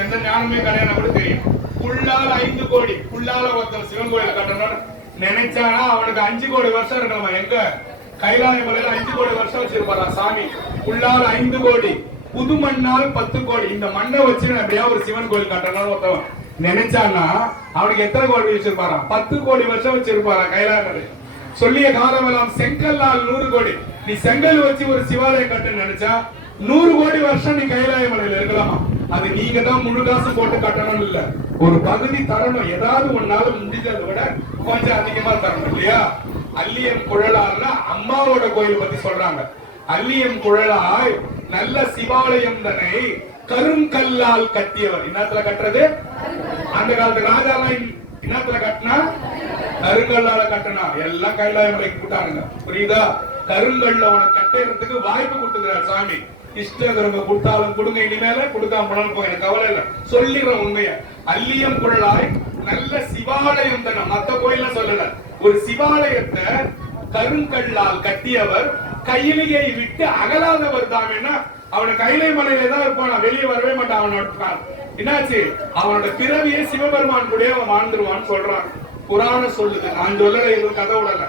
எந்த ஞானமே கிடையாது கூட தெரியும். புல்லால 5 கோடி புல்லால ஒருத்தன் சிவன் கோயில் கட்டணும்னு நினைச்சானா அவனுக்கு 5 கோடி வருஷம் இருக்கணுமா? எங்க கைலாய மலையில 5 கோடி வருஷம் வச்சிருப்பாரா சாமி. புல்லால 5 கோடி புது மண்ணால் 10 கோடி. இந்த மண்ணை வச்சு அப்படியே ஒரு சிவன் கோயில் கட்டணும்னு ஒருத்தவன் நினைச்சான்னா அவனுக்கு எத்தனை கோடி வச்சிருப்பாரா? 10 கோடி வருஷம் வச்சிருப்பாரா கைலாய மலை. சொல்லிய காலமெல்லாம் செங்கல்லால் 100 கோடி. நீ செங்கல் வச்சு ஒரு சிவாலயம் கட்டு நினைச்சா 100 கோடி வருஷம் நீ கைலாய மலையில இருக்கலாமா? அது நீங்க தான் முழு காசு போட்டு கட்டணும் இல்ல, ஒரு பகுதி தரணும். ஏதாவது ஒன்னால முடிஞ்சதை விட கொஞ்சம் அதிகமா தரணும் இல்லையா? அல்லியம் குழலார்னா அம்மாவோட கோயில் பத்தி சொல்றாங்க. அல்லியம் குழலாய் நல்ல சிவாலயம் தன்னை கருங்கல்லால் கட்டியவர். இன்னத்துல கட்டுறது அந்த காலத்து ராஜாலாம் இன்னத்துல கட்டினா கருங்கல்லால கட்டினா. எல்லாம் கைலாய மலைக்கு கூட்டானுங்க, புரியுதா? கருங்கல்ல உனக்கு கட்டுறதுக்கு வாய்ப்பு கொடுத்துக்கிறார் சாமி. இஷ்டங்கிறவங்க கொடுத்தாலும் கொடுங்க, இனிமேல கொடுக்காம போனாலும் போக எனக்கு கவலை இல்லை. சொல்லிடுற உண்மைய. அல்லியம் குழலாய் நல்ல சிவாலயம் தானே, மத்த கோயில சொல்லல. ஒரு சிவாலயத்தை கருங்கல்லால் கட்டியவர் கையிலேயே விட்டு அகலாதவர் தாமேனா அவன கைலை மலையில தான் இருப்பான், வெளியே வரவே மாட்டான். அவனோட என்னாச்சு? அவனோட பிறவியே சிவபெருமான் கூட அவன் வாழ்ந்துருவான்னு சொல்றான் புராணம் சொல்லுது. நான் சொல்லல, இது கதை விடல.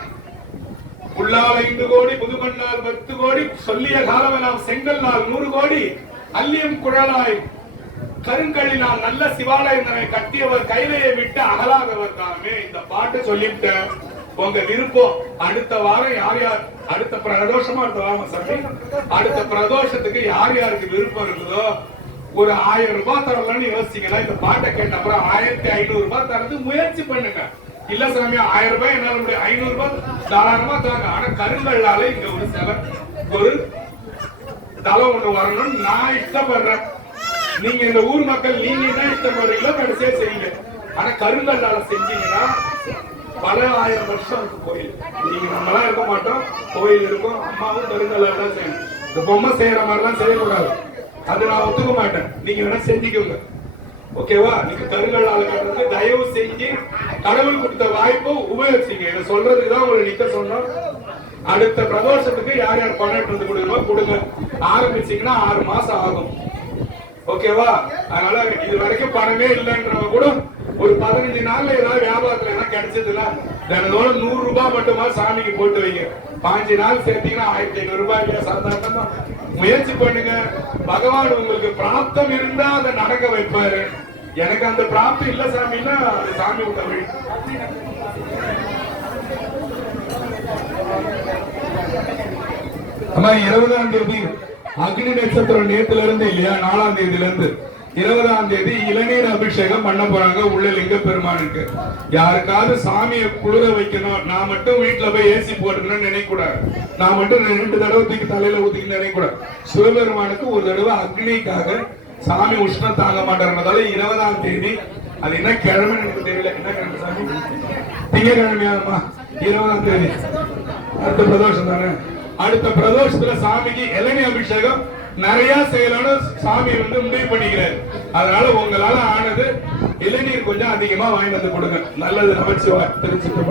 புல்லால் 5 கோடி புதுமண்ணால் 10 கோடி சொல்லிய காலமெல்லாம் செங்கல்லால் 100 கோடி அல்லியம் குழலாய் கருங்கல்லினால் நல்ல சிவாலயங்களை கட்டியவர் கைலையை விட்டு அகலாதவர் தாமே. இந்த பாட்டு சொல்லிட்டு உங்க விருப்பம். அடுத்த வாரம் யார் யார் அடுத்த பிரதோஷமா அடுத்த பிரதோஷத்துக்கு யார் யாருக்கு விருப்பம் இருக்குதோ ஒரு 1000 ரூபாய் தரலாம்னு யோசிச்சீங்கன்னா இந்த பாட்டை கேட்ட அப்புறம் 1500 ரூபாய் தரது முயற்சி பண்ணுங்க. இல்ல சாமி 1000 ரூபாய் என்னால முடியும், 500 ரூபாய் தாராளமா தாங்க. ஆனா கருங்கல்லால இங்க ஒரு சில ஒரு தலை ஒண்ணு வரணும்னு நான் இஷ்டப்படுறேன். நீங்க இந்த ஊர் மக்கள் நீங்க என்ன இஷ்டப்படுறீங்களோ கடைசியா செய்யுங்க. ஆனா கருங்கல்லால செஞ்சீங்கன்னா பல 1000 வருஷம் இருக்கு கோயில். நீங்க நம்மளாம் இருக்க மாட்டோம், கோயில் இருக்கும். அம்மாவும் கருங்கல்லால தான் செய்யணும். இந்த பொம்மை செய்யற மாதிரிலாம் செய்யக்கூடாது, அது நான் ஒத்துக்க மாட்டேன். நீங்க வேணா செஞ்சுக்கோங்க, ஓகேவா? நீங்க கருங்கல்லால கட்டுறது தயவு செஞ்சு கடவுள் கொடுத்த வாய்ப்பு உபயோகிச்சீங்க. இதை சொல்றதுக்கு தான் உங்களை நிக்க சொன்னோம். அடுத்த பிரதோஷத்துக்கு யார் யார் பணம் எடுத்து கொடுக்கணுமோ கொடுங்க. ஆரம்பிச்சீங்கன்னா 6 மாசம் ஆகும், ஓகேவா? அதனால இது வரைக்கும் பணமே இல்லைன்றவங்க கூட ஒரு 15 நாள்ல ஏதாவது வியாபாரத்துல என்ன கிடைச்சதுன்னா தினந்தோறும் 100 ரூபாய் மட்டுமா சாமிக்கு போட்டு வைங்க. 5 நாள் சேர்த்தீங்கன்னா 1500 ரூபாய் இல்லையா? சாதாரணமா முயற்சி பண்ணுங்க. பகவான் உங்களுக்கு பிராப்தம் இருந்தா அதை நடக்க வைப்பாரு. எனக்கு அந்த பிராப்தம் இல்ல சாமின்னா அது சாமி விட்ட வழி. ஆமா, 20ஆம் தேதி அக்னி நட்சத்திரம் நேத்துல இருந்து இல்லையா? 4ஆம் தேதியில இருந்து 20ஆம் தேதி இளநீர் அபிஷேகம் பண்ண போறாங்க உள்ள லிங்க பெருமானுக்கு. யாருக்காவது சாமியை குளிர வைக்கணும், நான் மட்டும் வீட்டுல போய் ஏசி போட்டுக்கணும்னு நினைக்க கூடாது. நான் மட்டும் 2 தடவை தூக்கி தலையில ஊத்திக்கணும்னு நினைக்க கூடாது. சிவபெருமானுக்கு ஒரு தடவை அக்னிக்காக சாமி உஷ்ணம் தாங்க மாட்டாருன்றதால 20ஆம் தேதி, அது என்ன கிழமைன்னு எனக்கு தெரியல. என்ன கிழமை சாமி? திங்கக்கிழமையாமா? 20ஆம் தேதி அடுத்த பிரதோஷம் தானே. அடுத்த பிரதோஷத்துல சாமிக்கு இளநீர் அபிஷேகம் நிறைய செய்யலாம்னு சாமி முடிவு பண்ணிக்கிறாரு. அதனால உங்களால ஆனது இளநீர் கொஞ்சம் அதிகமா வாங்கி வந்து கொடுங்க. நல்லது. நமச்சிவாய். தெரிஞ்சுக்க